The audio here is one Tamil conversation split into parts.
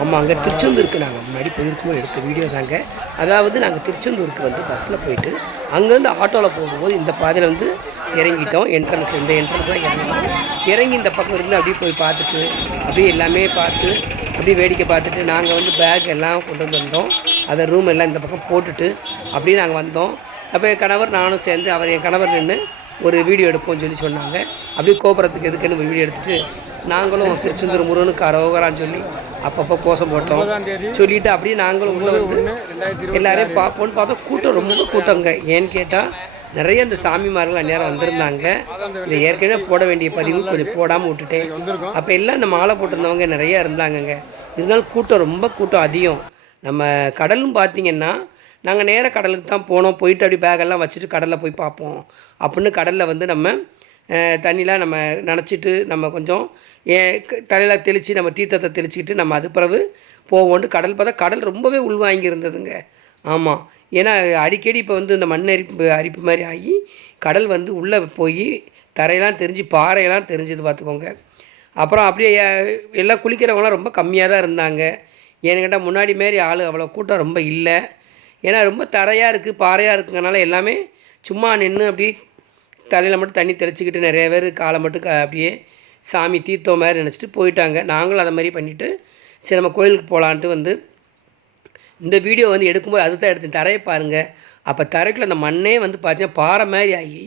ஆமாங்க, திருச்செந்தூருக்கு நாங்கள் முன்னாடி போயிருக்கும்போது எடுத்த வீடியோ தாங்க. அதாவது நாங்கள் திருச்செந்தூருக்கு வந்து பஸ்ஸில் போயிட்டு அங்கேருந்து ஆட்டோவில் போகும்போது இந்த பாதையில் வந்து இறங்கிட்டோம். இந்த என்ட்ரன்ஸ் தான் இறங்கினோம். இறங்கி இந்த பக்கம் இருந்து அப்படியே போய் பார்த்துட்டு அப்படியே எல்லாமே பார்த்து அப்படியே வேடிக்கை பார்த்துட்டு நாங்கள் வந்து பேக் எல்லாம் கொண்டு வந்திருந்தோம். அதை ரூம் எல்லாம் இந்த பக்கம் போட்டுட்டு அப்படியே நாங்கள் வந்தோம். அப்போ என் கணவர் நானும் சேர்ந்து என் கணவர் நின்று ஒரு வீடியோ எடுப்போம்னு சொன்னாங்க. அப்படியே கோபுரத்துக்கு எதுக்குன்னு ஒரு வீடியோ எடுத்துகிட்டு நாங்களும் திருச்செந்தூர் முருகனுக்கு அரோகரான்னு சொல்லி அப்பப்போ கோஷம் போட்டோம். சொல்லிவிட்டு அப்படியே நாங்களும் உள்ளே வந்து எல்லோரையும் பார்ப்போன்னு பார்த்தோம். கூட்டம் ரொம்ப கூட்டங்க. ஏன்னு கேட்டால் நிறைய இந்த சாமிமார்கள் அந்நேரம் வந்திருந்தாங்க. இதை ஏற்கனவே போட வேண்டிய பதிவு கொஞ்சம் போடாமல் விட்டுட்டேன். அப்போ எல்லாம் இந்த மாலை போட்டிருந்தவங்க நிறையா இருந்தாங்கங்க. இருந்தாலும் கூட்டம் ரொம்ப கூட்டம் அதிகம். நம்ம கடலும் பார்த்திங்கன்னா நாங்கள் நேராக கடலுக்கு தான் போனோம். போயிட்டு அப்படி பேக்கெல்லாம் வச்சுட்டு கடலில் போய் பார்ப்போம் அப்படின்னு கடலில் வந்து நம்ம தண்ணிலாம் நம்ம நனைச்சிட்டு நம்ம கொஞ்சம் தலையில் தெளித்து நம்ம தீர்த்தத்தை தெளிச்சிக்கிட்டு நம்ம அது பிறகு போவோன்ட்டு கடல் பார்த்தா கடல் ரொம்பவே உள்வாங்கி இருந்ததுங்க. ஆமாம், ஏன்னா அடிக்கடி இப்போ வந்து இந்த மண் அரிப்பு மாதிரி ஆகி கடல் வந்து உள்ளே போய் தரையெல்லாம் தெரிஞ்சு பாறையெல்லாம் தெரிஞ்சுது பார்த்துக்கோங்க. அப்புறம் அப்படியே எல்லாம் குளிக்கிறவங்களாம் ரொம்ப கம்மியாக தான் இருந்தாங்க. ஏன்னு கேட்டால் முன்னாடி மாரி ஆள் அவ்வளோ கூட்டம் ரொம்ப இல்லை. ஏன்னா ரொம்ப தரையாக இருக்குது, பாறையாக இருக்குங்கனால எல்லாமே சும்மா நின்று அப்படியே தலையில் மட்டும் தண்ணி தெளிச்சிக்கிட்டு நிறைய பேர் காலை மட்டும் அப்படியே சாமி தீர்த்தம் மாதிரி நினச்சிட்டு போயிட்டாங்க. நாங்களும் அதை மாதிரி பண்ணிவிட்டு சரி நம்ம கோயிலுக்கு போகலான்ட்டு வந்து இந்த வீடியோ வந்து எடுக்கும்போது அது தான் எடுத்து தரையை பாருங்கள். அப்போ தரைக்குள்ள அந்த மண்ணே வந்து பார்த்தீங்கன்னா பாறை மாதிரி ஆகி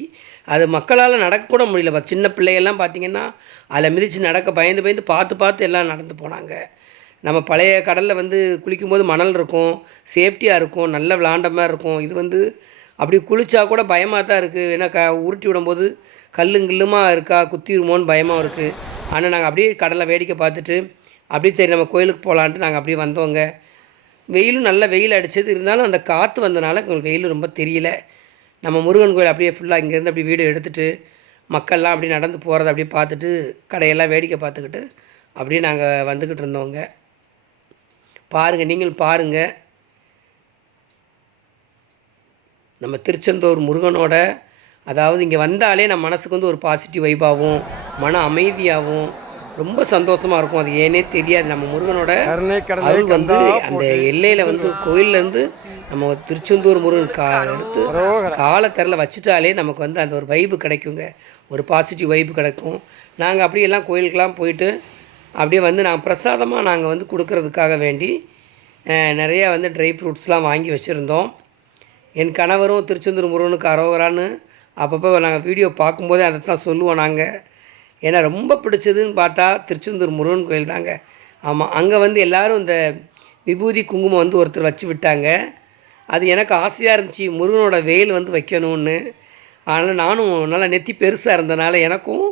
அது மக்களால் நடக்கக்கூட முடியல. சின்ன பிள்ளைகள்லாம் பார்த்திங்கன்னா அதில் மிதித்து நடக்க பயந்து பார்த்து எல்லாம் நடந்து போனாங்க. நம்ம பழைய கடலில் வந்து குளிக்கும்போது மணல் இருக்கும், சேஃப்டியாக இருக்கும், நல்ல விளாண்ட மாதிரி இருக்கும். இது வந்து அப்படி குளித்தா கூட பயமாக தான் இருக்குது. ஏன்னா உருட்டி விடும்போது கல்லுமா இருக்கா குத்திடுமோன்னு பயமாக இருக்குது. ஆனால் நாங்கள் அப்படியே கடலை வேடிக்கை பார்த்துட்டு அப்படியே சரி நம்ம கோயிலுக்கு போகலான்ட்டு நாங்கள் அப்படியே வந்தோங்க. வெயிலும் நல்ல வெயில் அடித்தது. இருந்தாலும் அந்த காற்று வந்தனால எங்களுக்கு வெயில் ரொம்ப தெரியல. நம்ம முருகன் கோயில் அப்படியே ஃபுல்லாக இங்கேருந்து அப்படியே வீடியோ எடுத்துகிட்டு மக்கள்லாம் அப்படியே நடந்து போகிறத அப்படியே பார்த்துட்டு கடையெல்லாம் வேடிக்கை பார்த்துக்கிட்டு அப்படியே நாங்கள் வந்துக்கிட்டு இருந்தோங்க. பாருங்கள், நீங்களும் பாருங்கள். நம்ம திருச்செந்தூர் முருகனோட அதாவது இங்கே வந்தாலே நம்ம மனசுக்கு வந்து ஒரு பாசிட்டிவ் வைபாகவும் மன அமைதியாகவும் ரொம்ப சந்தோஷமாக இருக்கும். அது ஏன்னே தெரியாது. நம்ம முருகனோட அருள் வந்து அந்த எல்லையில் வந்து கோயிலேருந்து நம்ம திருச்செந்தூர் முருகன் எடுத்து காலத்தரில் வச்சுட்டாலே நமக்கு வந்து அந்த ஒரு வைப்பு கிடைக்குங்க, ஒரு பாசிட்டிவ் வைப்பு கிடைக்கும். நாங்கள் அப்படியெல்லாம் கோயிலுக்கெல்லாம் போயிட்டு அப்படியே வந்து நாங்கள் பிரசாதமாக நாங்கள் வந்து கொடுக்கறதுக்காக வேண்டி நிறையா வந்து ட்ரை ஃப்ரூட்ஸ்லாம் வாங்கி வச்சுருந்தோம். என் கணவரும் திருச்செந்தூர் முருகனுக்கு அரோகரான்னு அப்பப்போ நாங்கள் வீடியோ பார்க்கும்போதே அதை தான் சொல்லுவோம் நாங்கள். ஏன்னா ரொம்ப பிடிச்சதுன்னு பார்த்தா திருச்செந்தூர் முருகன் கோயில் தாங்க. ஆமாம், அங்கே வந்து எல்லோரும் இந்த விபூதி குங்குமம் வந்து ஒருத்தர் வச்சு விட்டாங்க. அது எனக்கு ஆசையாக இருந்துச்சு முருகனோட வேல் வந்து வைக்கணும்னு. ஆனால் நானும் நல்லா நெத்தி பெருசாக இருந்தனால எனக்கும்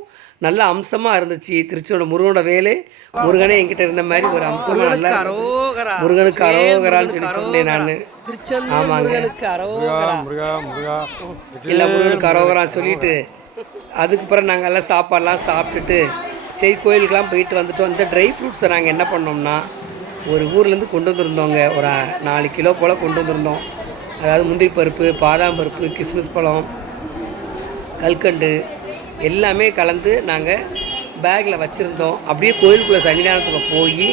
நல்ல அம்சமாக இருந்துச்சு. திருச்சியோட முருகனோட வேலை முருகனே என்கிட்ட இருந்த மாதிரி ஒரு அம்சமாக நல்லா முருகனுக்கு அரோகரான்னு சொல்லி சொன்னேன் நான். ஆமாங்க, இல்லை முருகனுக்கு அரோகரான்னு சொல்லிட்டு அதுக்கு பிறகு நாங்கள் எல்லாம் சாப்பாடெலாம் சாப்பிட்டுட்டு சரி கோயிலுக்கெலாம் போயிட்டு வந்துட்டோம். இந்த ட்ரை ஃப்ரூட்ஸை நாங்கள் என்ன பண்ணோம்னா ஒரு ஊர்லேருந்து கொண்டு வந்துருந்தோங்க. ஒரு 4 கிலோ போல் கொண்டு வந்திருந்தோம். அதாவது முந்திரி பருப்பு, பாதாம் பருப்பு, கிஸ்மிஸ் பழம், கல்கண்டு எல்லாமே கலந்து நாங்கள் பேக்கில் வச்சுருந்தோம். அப்படியே கோயிலுக்குள்ளே சன்னிதானத்துக்கு போய்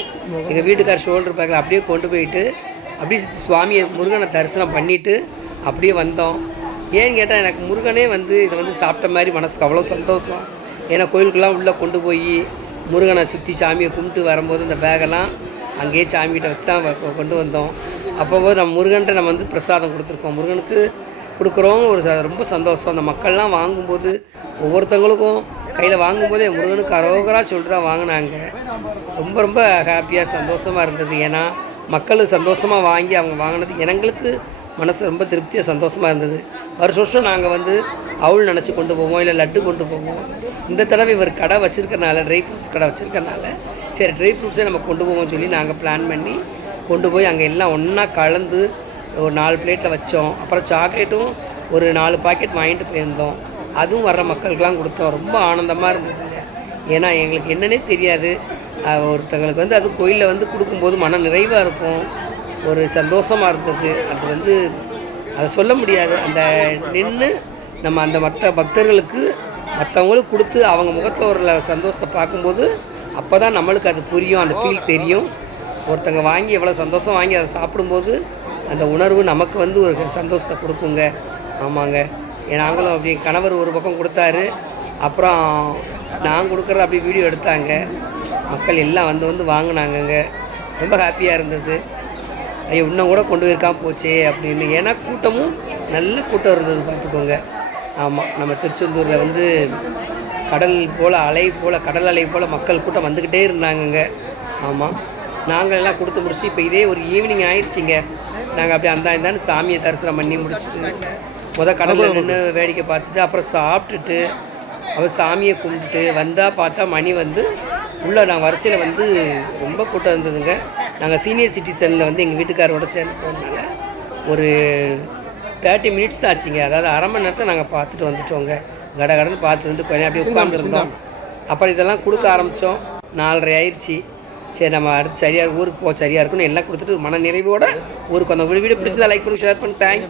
எங்கள் வீட்டுக்கார் ஷோல்டர் பேக்கில் அப்படியே கொண்டு போயிட்டு அப்படியே சுவாமியை முருகனை தரிசனம் பண்ணிவிட்டு அப்படியே வந்தோம். ஏன்னு கேட்டால் எனக்கு முருகனே வந்து இதை வந்து சாப்பிட்ட மாதிரி மனசுக்கு அவ்வளோ சந்தோஷம். ஏன்னா கோயிலுக்கெல்லாம் உள்ளே கொண்டு போய் முருகனை சுற்றி சாமியை கும்பிட்டு வரும்போது இந்த பேக்கெல்லாம் அங்கேயே சாமிகிட்ட வச்சு தான் கொண்டு வந்தோம். அப்போது நம்ம முருகன்ட்ட நம்ம வந்து பிரசாதம் கொடுத்துருக்கோம். முருகனுக்கு கொடுக்குறோம் ஒரு ரொம்ப சந்தோஷம். அந்த மக்கள்லாம் வாங்கும்போது ஒவ்வொருத்தவங்களுக்கும் கையில் வாங்கும்போதே முருகனுக்கு அரோகரா சொல்லிட்டு தான் வாங்கினாங்க. ரொம்ப ஹாப்பியாக சந்தோஷமாக இருந்தது. ஏன்னா மக்கள் சந்தோஷமாக வாங்கி அவங்க வாங்கினது எங்களுக்கு மனசு ரொம்ப திருப்தியாக சந்தோஷமாக இருந்தது. வருஷம் நாங்கள் வந்து அவுள் நினச்சி கொண்டு போவோம், இல்லை லட்டு கொண்டு போவோம். இந்த தடவை இவர் கடை வச்சுருக்கனால ட்ரை ஃப்ரூட்ஸ் கடை வச்சுருக்கனால சரி ட்ரை ஃப்ரூட்ஸே நம்ம கொண்டு போவோம்னு சொல்லி நாங்கள் பிளான் பண்ணி கொண்டு போய் அங்கே எல்லாம் ஒன்றா கலந்து ஒரு 4 பிளேட்டில் வச்சோம். அப்புறம் சாக்லேட்டும் ஒரு 4 பாக்கெட் வாங்கிட்டு போயிருந்தோம். அதுவும் வர்ற மக்களுக்கெல்லாம் கொடுத்தோம். ரொம்ப ஆனந்தமாக இருந்ததுங்க. ஏன்னா எங்களுக்கு என்னன்னே தெரியாது. ஒருத்தங்களுக்கு வந்து அது கோயிலில் வந்து கொடுக்கும்போது மன நிறைவாக இருக்கும், ஒரு சந்தோஷமாக இருந்தது. அது வந்து அதை சொல்ல முடியாது. அந்த நின்று நம்ம அந்த மற்ற பக்தர்களுக்கு மற்றவங்களுக்கு கொடுத்து அவங்க முகத்தில் ஒரு சந்தோஷத்தை பார்க்கும்போது அப்போ தான் நம்மளுக்கு அது புரியும், அந்த ஃபீல் தெரியும். ஒருத்தங்க வாங்கி எவ்வளோ சந்தோஷம் வாங்கி அதை சாப்பிடும்போது அந்த உணர்வு நமக்கு வந்து ஒரு சந்தோஷத்தை கொடுக்குங்க. ஆமாங்க. நாங்களும் அப்படி கணவர் ஒரு பக்கம் கொடுத்தாரு, அப்புறம் நான் கொடுக்குற அப்படி வீடியோ எடுத்தாங்க. மக்கள் எல்லாம் வந்து வாங்கினாங்கங்க. ரொம்ப ஹாப்பியாக இருந்தது. ஐயோ இன்னும் கூட கொண்டு போயிருக்காமல் போச்சே அப்படின்னு. ஏன்னா கூட்டமும் நல்ல கூட்டம் இருந்தது பார்த்துக்கோங்க. ஆமாம், நம்ம திருச்செந்தூரில் வந்து கடல் போல் அலை போல் கடல் அலை போல் மக்கள் கூட்டம் வந்துக்கிட்டே இருந்தாங்கங்க. ஆமாம், நாங்கள் எல்லாம் கொடுத்து முடிச்சு இப்போ இதே ஒரு ஈவினிங் ஆயிடுச்சிங்க. நாங்கள் அப்படியே இந்தான்னு சாமியை தரிசனம் பண்ணி முடிச்சுட்டு கடலில் நின்று வேடிக்கை பார்த்துட்டு அப்புறம் சாப்பிட்டுட்டு அப்புறம் சாமியை கும்பிட்டுட்டு வந்தால் பார்த்தா மணி வந்து உள்ளே நாங்கள் வரிசையில் வந்து ரொம்ப கூட்டம் இருந்ததுங்க. நாங்கள் சீனியர் சிட்டிசனில் வந்து எங்கள் வீட்டுக்காரோட சேர்ந்து போனதுனால ஒரு 30 மினிட்ஸ் தான் ஆச்சுங்க. அதாவது அரை மணி நேரத்தை நாங்கள் பார்த்துட்டு வந்துட்டோங்க. கடன்னு பார்த்துட்டு வந்து கொஞ்சம் அப்படியே உட்காந்துருந்தோம். அப்புறம் இதெல்லாம் கொடுக்க ஆரம்பித்தோம். 4:30 ஆயிடுச்சு. சரி நம்ம அடுத்து சரியாக ஊருக்கு சரியாக இருக்குன்னு எல்லாம் கொடுத்துட்டு மன நிறைவோடு ஊருக்கு வந்தோம். வீடியோ பிடிச்சதா லைக் பண்ணி ஷேர் பண்ணி தேங்க்யூ.